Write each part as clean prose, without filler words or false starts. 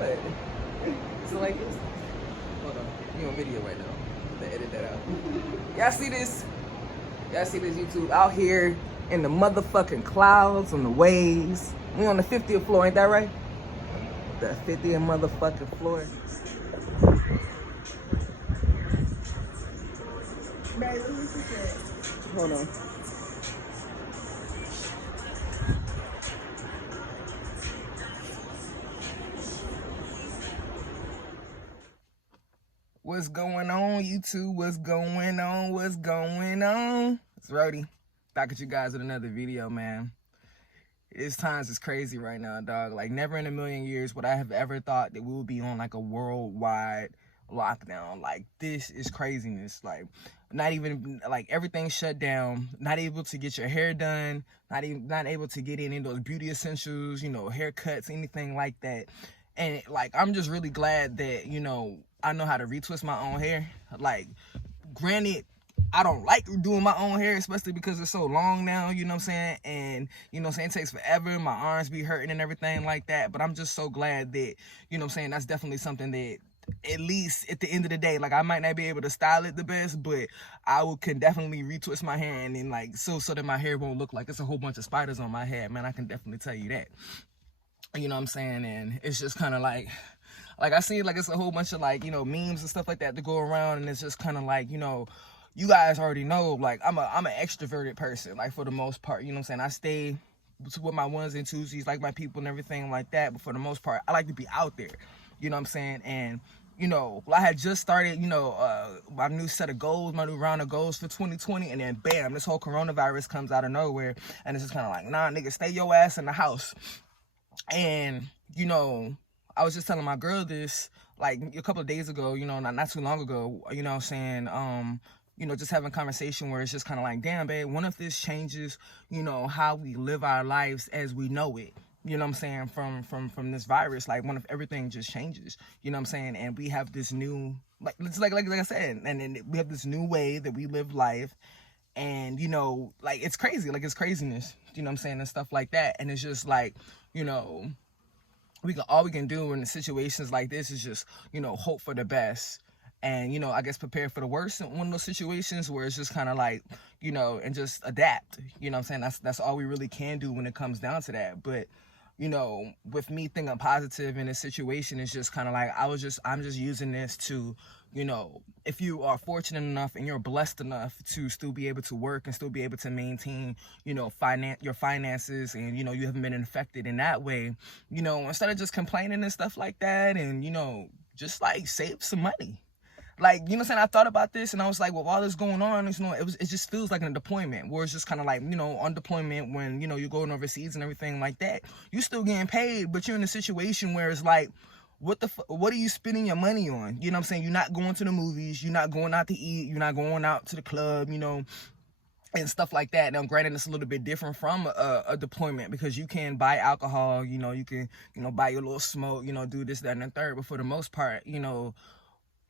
What? So like this? Hold on. You on video right now. To edit that out. Y'all see this? Y'all see this YouTube out here in the motherfucking clouds on the waves. We on the 50th floor, ain't that right? The 50th motherfucking floor. Hold on. What's going on, YouTube? What's going on? What's going on? It's Rody. Back at you guys with another video, man. It's times is crazy right now, dog. Like, never in a million years would I have ever thought that we would be on like a worldwide lockdown. Like, this is craziness. Like, not even like everything's shut down. Not able to get your hair done. Not able to get any of those beauty essentials. You know, haircuts, anything like that. And like, I'm just really glad that, you know, I know how to retwist my own hair. Like, granted, I don't like doing my own hair, especially because it's so long now, you know what I'm saying? And, you know what I'm saying, it takes forever. My arms be hurting and everything like that. But I'm just so glad that, you know what I'm saying, that's definitely something that, at least at the end of the day, like, I might not be able to style it the best, but can definitely retwist my hair and then, like, so that my hair won't look like it's a whole bunch of spiders on my head, man. I can definitely tell you that. You know what I'm saying? And it's just kind of like I see like it's a whole bunch of like, you know, memes and stuff like that to go around, and it's just kind of like, you know, you guys already know, like, I'm an extroverted person, like, for the most part, you know what I'm saying? I stay with my ones and twosies, like my people and everything like that, but for the most part, I like to be out there, you know what I'm saying? And, you know, I had just started, you know, my new set of goals, my new round of goals for 2020, and then bam, this whole coronavirus comes out of nowhere, and it's just kind of like, nah, nigga, stay your ass in the house. And, you know, I was just telling my girl this, like, a couple of days ago, you know, not too long ago, you know what I'm saying, you know, just having a conversation where it's just kind of like, damn, babe, what if this changes, you know, how we live our lives as we know it? You know what I'm saying, from this virus? Like, what if everything just changes? You know what I'm saying? And we have this new, like I said, and then we have this new way that we live life. And, you know, like, it's crazy, like, it's craziness, you know what I'm saying, and stuff like that. And it's just like, you know, all we can do in situations like this is just, you know, hope for the best. And, you know, I guess prepare for the worst in one of those situations where it's just kind of like, you know, and just adapt, you know what I'm saying? That's all we really can do when it comes down to that. But, you know, with me thinking positive in this situation, it's just kind of like, I'm just using this to, you know, if you are fortunate enough and you're blessed enough to still be able to work and still be able to maintain, you know, your finances, and, you know, you haven't been infected in that way, you know, instead of just complaining and stuff like that, and, you know, just like save some money. Like, you know what I'm saying? I thought about this and I was like, well, all this going on, you know, it just feels like a deployment where it's just kind of like, you know, on deployment when, you know, you're going overseas and everything like that. You're still getting paid, but you're in a situation where it's like, what are you spending your money on? You know what I'm saying? You're not going to the movies. You're not going out to eat. You're not going out to the club, you know, and stuff like that. Now, granted, it's a little bit different from a deployment because you can buy alcohol, you know, you can, you know, buy your little smoke, you know, do this, that, and the third. But for the most part, you know,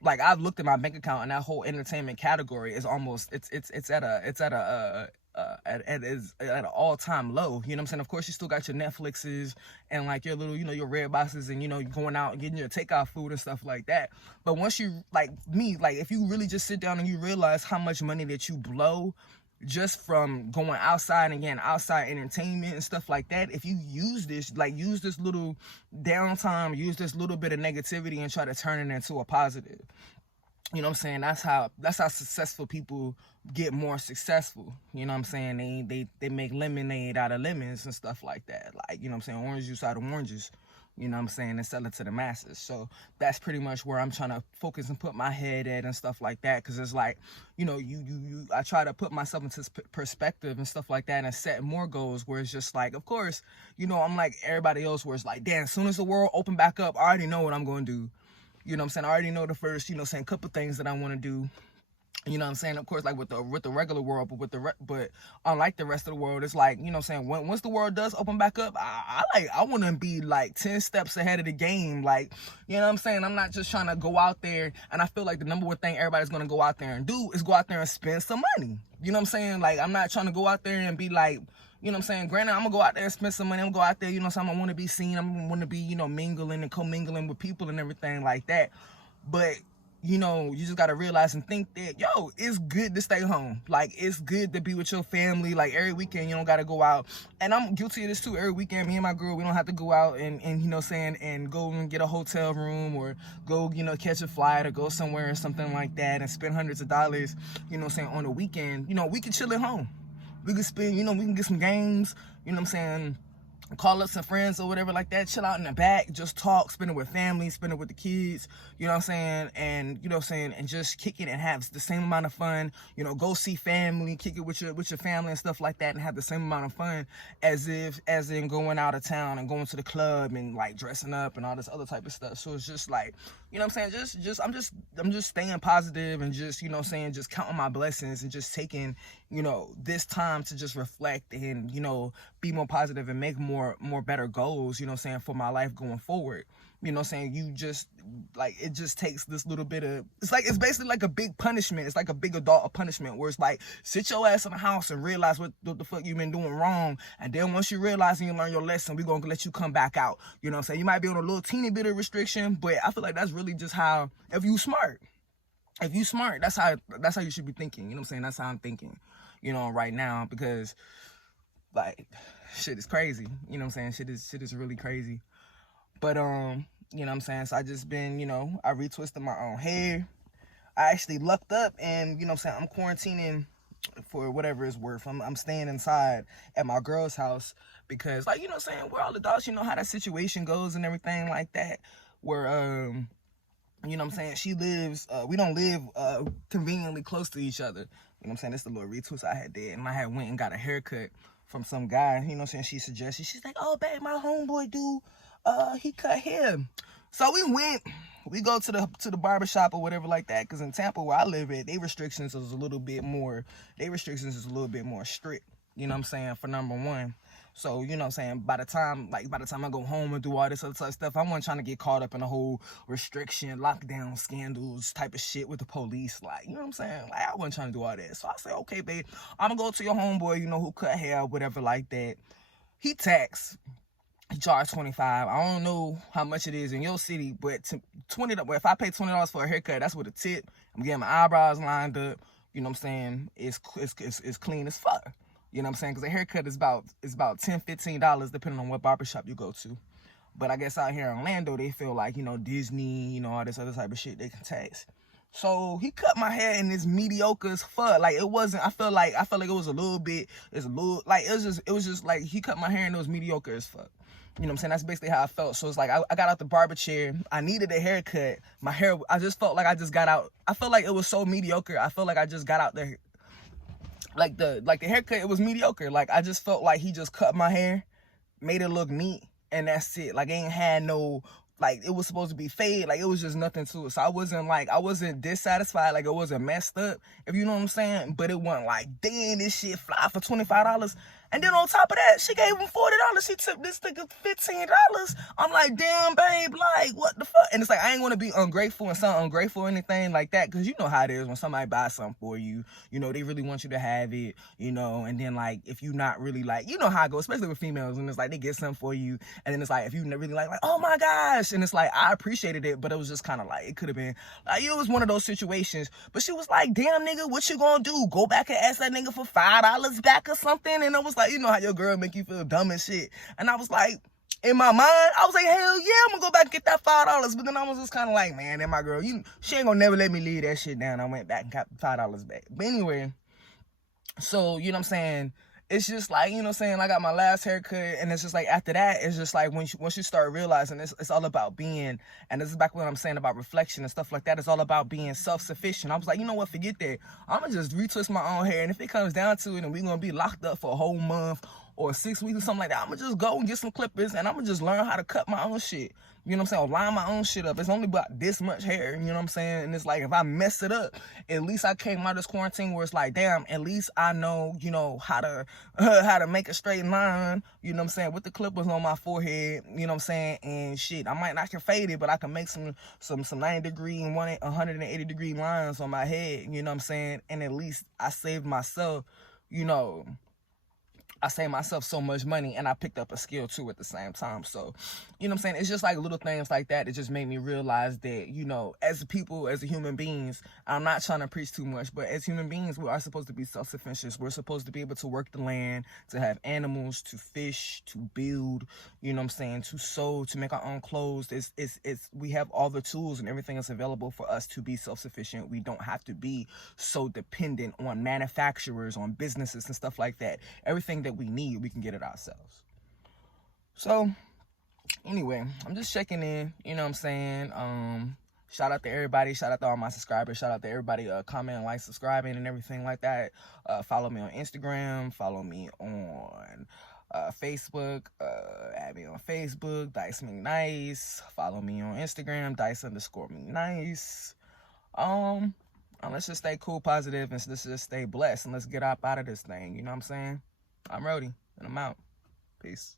like, I've looked at my bank account and that whole entertainment category is almost, it's at an all-time low. You know what I'm saying? Of course, you still got your Netflixes and like your little, you know, your red boxes, and, you know, you're going out and getting your takeout food and stuff like that. But once you, like me, like, if you really just sit down and you realize how much money that you blow just from going outside and getting outside entertainment and stuff like that, if you use this little downtime, use this little bit of negativity and try to turn it into a positive, you know what I'm saying? That's how successful people get more successful. You know what I'm saying? They make lemonade out of lemons and stuff like that. Like, you know what I'm saying, orange juice out of oranges. You know what I'm saying, and sell it to the masses. So that's pretty much where I'm trying to focus and put my head at and stuff like that. Because it's like, you know, I try to put myself into perspective and stuff like that and set more goals where it's just like, of course, you know, I'm like everybody else where it's like, damn, as soon as the world open back up, I already know what I'm going to do. You know what I'm saying? I already know the first, you know, saying couple things that I want to do. You know what I'm saying? Of course, like with the regular world, but unlike the rest of the world, it's like, you know what I'm saying, once the world does open back up, I want to be like 10 steps ahead of the game. Like, you know what I'm saying? I'm not just trying to go out there, and I feel like the number one thing everybody's going to go out there and do is go out there and spend some money. You know what I'm saying? Like, I'm not trying to go out there and be like, You know what I'm saying? Granted, I'm gonna go out there and spend some money. I'm gonna go out there, you know what I'm saying? I want to be seen. I want to be, you know, mingling and commingling with people and everything like that. But, you know, you just got to realize and think that, yo, it's good to stay home. Like, it's good to be with your family. Like, every weekend, you don't got to go out. And I'm guilty of this, too. Every weekend, me and my girl, we don't have to go out and you know what I'm saying, and go and get a hotel room or go, you know, catch a flight or go somewhere or something like that and spend hundreds of dollars, you know what I'm saying, on a weekend. You know, we can chill at home. We can spend, you know, we can get some games, you know what I'm saying, call up some friends or whatever like that, chill out in the back, just talk, spend it with family, spend it with the kids, you know what I'm saying, and, you know what I'm saying, and just kick it and have the same amount of fun, you know, go see family, kick it with your family and stuff like that, and have the same amount of fun as in going out of town and going to the club and, like, dressing up and all this other type of stuff. So it's just like, you know what I'm saying, I'm just staying positive and just, you know what I'm saying, just counting my blessings and just taking, you know, this time to just reflect and, you know, be more positive and make more better goals, you know what I'm saying, for my life going forward. You know what I'm saying? You just, like, it just takes this little bit of, it's basically like a big punishment. It's like a big adult punishment where it's like, sit your ass in the house and realize what the fuck you've been doing wrong. And then once you realize and you learn your lesson, we're going to let you come back out. You know what I'm saying? You might be on a little teeny bit of restriction, but I feel like that's really just how, if you smart, that's how you should be thinking. You know what I'm saying? That's how I'm thinking, you know, right now, because, like, shit is crazy. You know what I'm saying? Shit is really crazy. But, you know what I'm saying? So I just been, you know, I retwisted my own hair. I actually lucked up and, you know what I'm saying, I'm quarantining for whatever it's worth. I'm staying inside at my girl's house because, like, you know what I'm saying, we're all adults, you know how that situation goes and everything like that. Where, you know what I'm saying, she lives, we don't live conveniently close to each other. You know what I'm saying? This is the little retwist I had did. And I had went and got a haircut from some guy, you know what I'm saying, she suggested. She's like, oh, babe, my homeboy dude, he cut hair. So we go to the barbershop or whatever like that, because in Tampa where I live at, their restrictions is a little bit more strict, you know what I'm saying, for number one. So, you know what I'm saying, by the time I go home and do all this other type of stuff, I wasn't trying to get caught up in a whole restriction, lockdown, scandals type of shit with the police. Like, you know what I'm saying? Like, I wasn't trying to do all that. So I said, okay, babe, I'm gonna go to your homeboy, you know, who cut hair, whatever like that. He charged $25. I don't know how much it is in your city, but if I pay $20 for a haircut, that's with a tip. I'm getting my eyebrows lined up. You know what I'm saying? It's clean as fuck. You know what I'm saying? Because a haircut is about $10, $15 depending on what barbershop you go to. But I guess out here in Orlando, they feel like, you know, Disney, you know, all this other type of shit they can tax. So he cut my hair and it's mediocre as fuck. Like, it wasn't, I felt like it was just like he cut my hair and it was mediocre as fuck. You know what I'm saying? That's basically how I felt. So it's like I got out the barber chair. I needed a haircut. My hair, I just felt like I just got out. I felt like it was so mediocre. I felt like I just got out there. Like the haircut, it was mediocre. Like, I just felt like he just cut my hair, made it look neat, and that's it. Like, ain't had no, like, it was supposed to be fade. Like, it was just nothing to it. So I wasn't dissatisfied. Like, it wasn't messed up, if you know what I'm saying. But it wasn't like, dang, this shit fly for $25. And then on top of that, she gave him $40. She took this nigga $15. I'm like, damn, babe, like, what the fuck? And it's like, I ain't want to be ungrateful and sound ungrateful or anything like that, because you know how it is when somebody buys something for you. You know, they really want you to have it, you know, and then, like, if you not really, like, you know how it goes, especially with females, and it's like, they get something for you, and then it's like, if you really like, oh my gosh, and it's like, I appreciated it, but it was just kind of like, it could have been, like, it was one of those situations. But she was like, damn, nigga, what you gonna do? Go back and ask that nigga for $5 back or something? And I was like, you know how your girl make you feel dumb and shit. And I was like, in my mind, I was like, hell yeah, I'm gonna go back and get that $5. But then I was just kind of like, man, and my girl, she ain't gonna never let me leave that shit down. I went back and got $5 back. But anyway, so, you know what I'm saying, it's just like, you know what I'm saying, I got my last haircut, and it's just like, after that, it's just like, once you start realizing it's all about being, and this is back what I'm saying about reflection and stuff like that, it's all about being self-sufficient. I was like, you know what, forget that. I'm gonna just retwist my own hair, and if it comes down to it, and we're gonna be locked up for a whole month, or 6 weeks or something like that, I'm gonna just go and get some clippers, and I'm gonna just learn how to cut my own shit. You know what I'm saying? Or line my own shit up. It's only about this much hair, you know what I'm saying? And it's like, if I mess it up, at least I came out of this quarantine where it's like, damn, at least I know, you know, how to make a straight line, you know what I'm saying, with the clippers on my forehead, you know what I'm saying? And shit, I might not can fade it, but I can make some 90 degree and 180 degree lines on my head, you know what I'm saying? And at least I saved myself, you know, I saved myself so much money, and I picked up a skill too at the same time. So, you know what I'm saying? It's just like little things like that. It just made me realize that, you know, as people, as human beings, I'm not trying to preach too much, but as human beings, we are supposed to be self-sufficient. We're supposed to be able to work the land, to have animals, to fish, to build, you know what I'm saying, to sew, to make our own clothes. We have all the tools and everything is available for us to be self-sufficient. We don't have to be so dependent on manufacturers, on businesses and stuff like that. Everything that we need, we can get it ourselves. So anyway, I'm just checking in, you know what I'm saying? Shout out to everybody, shout out to all my subscribers, shout out to everybody commenting, like, subscribing and everything like that. Follow me on Instagram, follow me on Facebook, add me on Facebook, Dice McNice. Follow me on Instagram, Dice_McNice. Let's just stay cool, positive, and let's just stay blessed, and let's get up out of this thing, you know what I'm saying? I'm Rody, and I'm out. Peace.